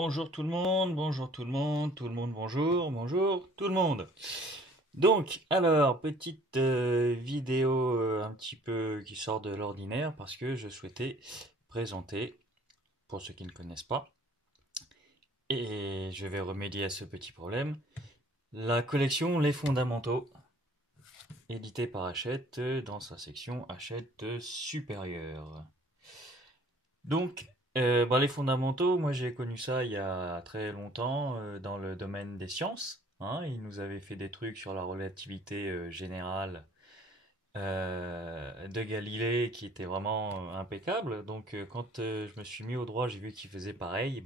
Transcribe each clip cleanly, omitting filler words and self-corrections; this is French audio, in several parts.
Bonjour tout le monde, bonjour tout le monde, tout le monde bonjour, bonjour tout le monde. Donc, alors, petite vidéo un petit peu qui sort de l'ordinaire parce que je souhaitais présenter, pour ceux qui ne connaissent pas, et je vais remédier à ce petit problème, la collection Les Fondamentaux, éditée par Hachette dans sa section Hachette supérieure. Donc, les fondamentaux, moi j'ai connu ça il y a très longtemps dans le domaine des sciences. Hein. Ils nous avaient fait des trucs sur la relativité générale de Galilée qui était vraiment impeccable. Donc, quand je me suis mis au droit, j'ai vu qu'ils faisaient pareil.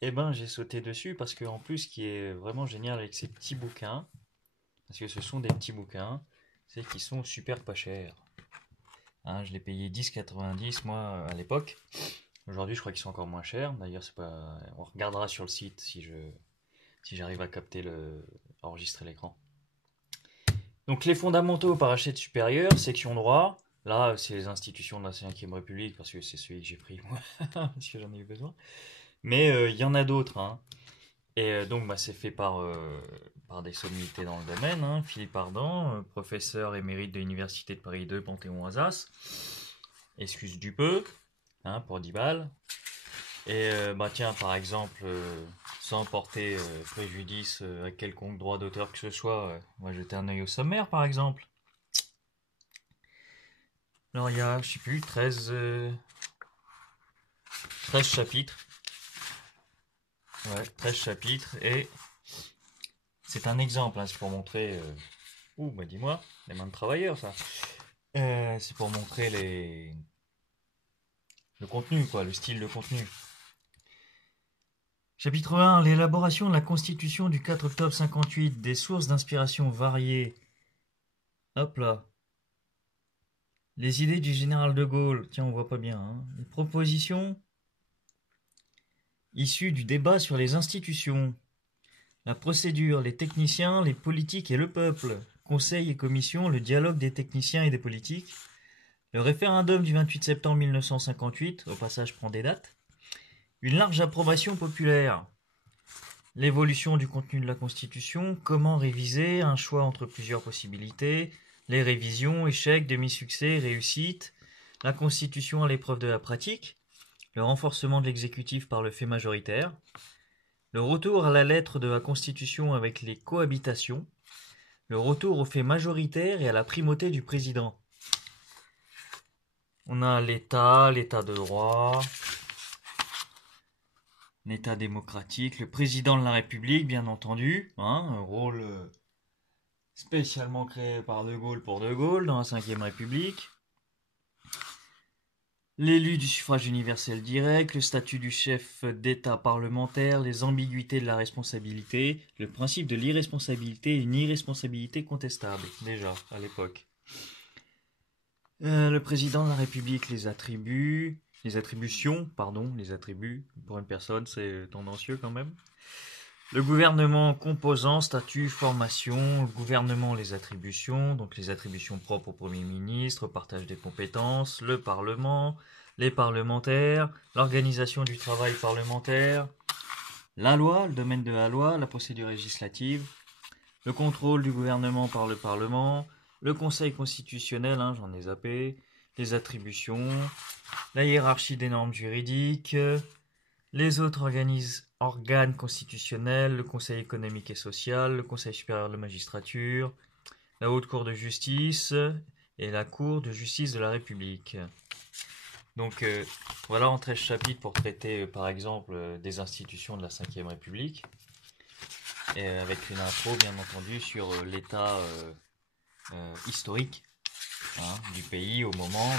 Et ben, j'ai sauté dessus parce qu'en plus, ce qui est vraiment génial avec ces petits bouquins, parce que ce sont des petits bouquins, c'est qu'ils sont super pas chers. Hein, je l'ai payé 10,90 moi à l'époque. Aujourd'hui, je crois qu'ils sont encore moins chers. D'ailleurs, c'est pas. On regardera sur le site si j'arrive à enregistrer l'écran. Donc, les fondamentaux par Hachette supérieure, section droit. Là, c'est les institutions de la Cinquième République parce que c'est celui que j'ai pris moi, parce que j'en ai eu besoin. Mais il y en a d'autres. Hein. Et donc, c'est fait par des sommités dans le domaine. Hein. Philippe Ardant, professeur émérite de l'Université de Paris 2, Panthéon-Assas. Excuse du peu, hein, pour 10 balles. Et tiens, par exemple, sans porter préjudice à quelconque droit d'auteur que ce soit, on va jeter un œil au sommaire, par exemple. Alors, il y a, je sais plus, 13 chapitres. Ouais, 13 chapitres. Et c'est un exemple, hein, c'est pour montrer... dis-moi, les mains de travailleurs, ça. C'est pour montrer le contenu, quoi, le style de contenu. Chapitre 1. L'élaboration de la Constitution du 4 octobre 58, des sources d'inspiration variées. Hop là. Les idées du général de Gaulle. Tiens, on voit pas bien. Hein. Les propositions issues du débat sur les institutions. La procédure, les techniciens, les politiques et le peuple. Conseil et commission, le dialogue des techniciens et des politiques. Le référendum du 28 septembre 1958, au passage prend des dates. Une large approbation populaire. L'évolution du contenu de la Constitution, comment réviser, un choix entre plusieurs possibilités, les révisions, échecs, demi-succès, réussites, la Constitution à l'épreuve de la pratique, le renforcement de l'exécutif par le fait majoritaire, le retour à la lettre de la Constitution avec les cohabitations, le retour au fait majoritaire et à la primauté du président. On a l'État, l'État de droit, l'État démocratique, le président de la République, bien entendu, hein, un rôle spécialement créé par De Gaulle pour De Gaulle dans la Ve République. L'élu du suffrage universel direct, le statut du chef d'État parlementaire, les ambiguïtés de la responsabilité, le principe de l'irresponsabilité et une irresponsabilité contestable, déjà, à l'époque. Le président de la République, les attributs, les attributions, pardon, les attributs, pour une personne, c'est tendancieux quand même. Le gouvernement composant, statut, formation, le gouvernement, les attributions, donc les attributions propres au Premier ministre, partage des compétences, le Parlement, les parlementaires, l'organisation du travail parlementaire, la loi, le domaine de la loi, la procédure législative, le contrôle du gouvernement par le Parlement, le Conseil constitutionnel, hein, j'en ai zappé, les attributions, la hiérarchie des normes juridiques, les autres organes constitutionnels, le Conseil économique et social, le Conseil supérieur de la magistrature, la Haute Cour de justice et la Cour de justice de la République. Donc voilà en 13 chapitres pour traiter par exemple des institutions de la Ve République, et avec une intro bien entendu sur l'état historique, hein, du pays au moment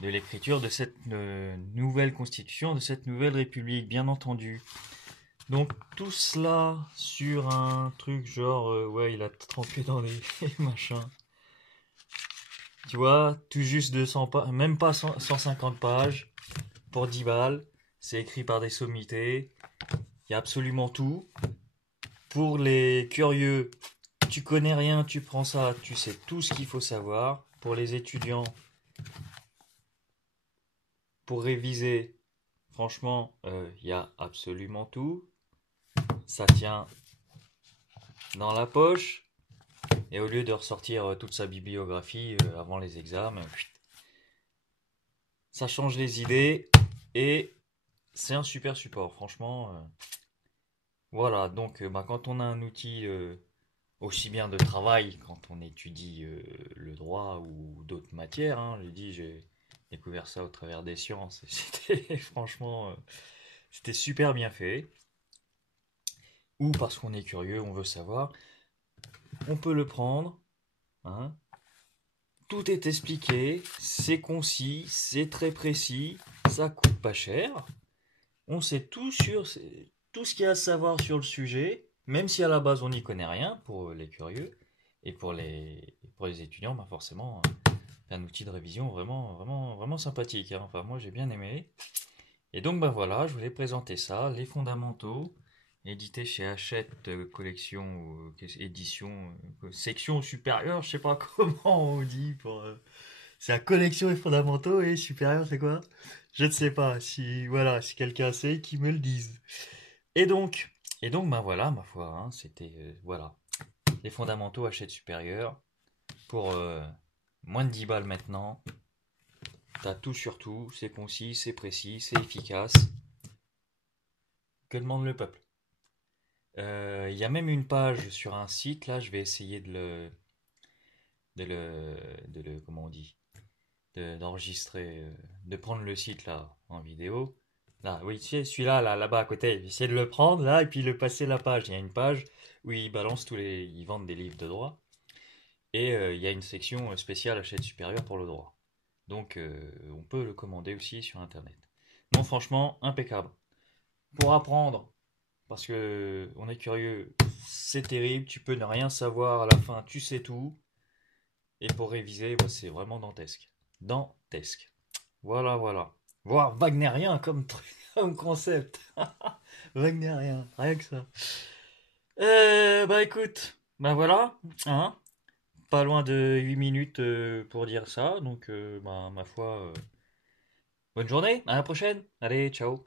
de l'écriture de cette nouvelle constitution, de cette nouvelle république, bien entendu. Donc tout cela sur un truc genre, ouais, il a trempé dans les machins. Tu vois, tout juste 200 pages, même pas 150 pages, pour 10 balles. C'est écrit par des sommités. Il y a absolument tout. Pour les curieux, tu connais rien, tu prends ça, tu sais tout ce qu'il faut savoir. Pour les étudiants, pour réviser, franchement, il y a absolument tout. Ça tient dans la poche. Et au lieu de ressortir toute sa bibliographie avant les examens, ça change les idées et c'est un super support, franchement. Voilà, donc quand on a un outil aussi bien de travail, quand on étudie le droit ou d'autres matières, hein, j'ai découvert ça au travers des sciences, et c'était franchement, c'était super bien fait. Ou parce qu'on est curieux, on veut savoir, on peut le prendre, hein. Tout est expliqué, c'est concis, c'est très précis, ça coûte pas cher. On sait tout ce qu'il y a à savoir sur le sujet, même si à la base on n'y connaît rien pour les curieux et pour les étudiants, forcément, c'est un outil de révision vraiment, vraiment, vraiment sympathique, hein. Enfin, moi j'ai bien aimé. Et donc voilà, je voulais présenter ça, les fondamentaux, édité chez Hachette collection ou édition section supérieure, je sais pas comment on dit pour. C'est la collection des fondamentaux et supérieur, c'est quoi? Je ne sais pas. Si voilà, si quelqu'un sait, qu'il me le dise. Et donc, voilà, ma foi, hein, c'était voilà, les fondamentaux Hachette supérieure pour moins de 10 balles maintenant. T'as tout sur tout, c'est concis, c'est précis, c'est efficace. Que demande le peuple? Il y a même une page sur un site, là, je vais essayer comment on dit, d'enregistrer, de prendre le site là en vidéo. Là, oui, tu sais, celui-là, là-bas à côté, j'essaie de le prendre là et puis le passer la page. Il y a une page où ils balancent ils vendent des livres de droit et il y a une section spéciale achète supérieure pour le droit. Donc, on peut le commander aussi sur internet. Non, franchement, impeccable. Pour apprendre, parce que on est curieux, c'est terrible. Tu peux ne rien savoir à la fin, tu sais tout. Et pour réviser, c'est vraiment dantesque. Dantesque. Voilà, voilà. Voire wagnérien comme, comme concept. Wagnérien, rien que ça. Écoute, voilà, hein, pas loin de 8 minutes pour dire ça, donc ma foi, bonne journée, à la prochaine, allez, ciao.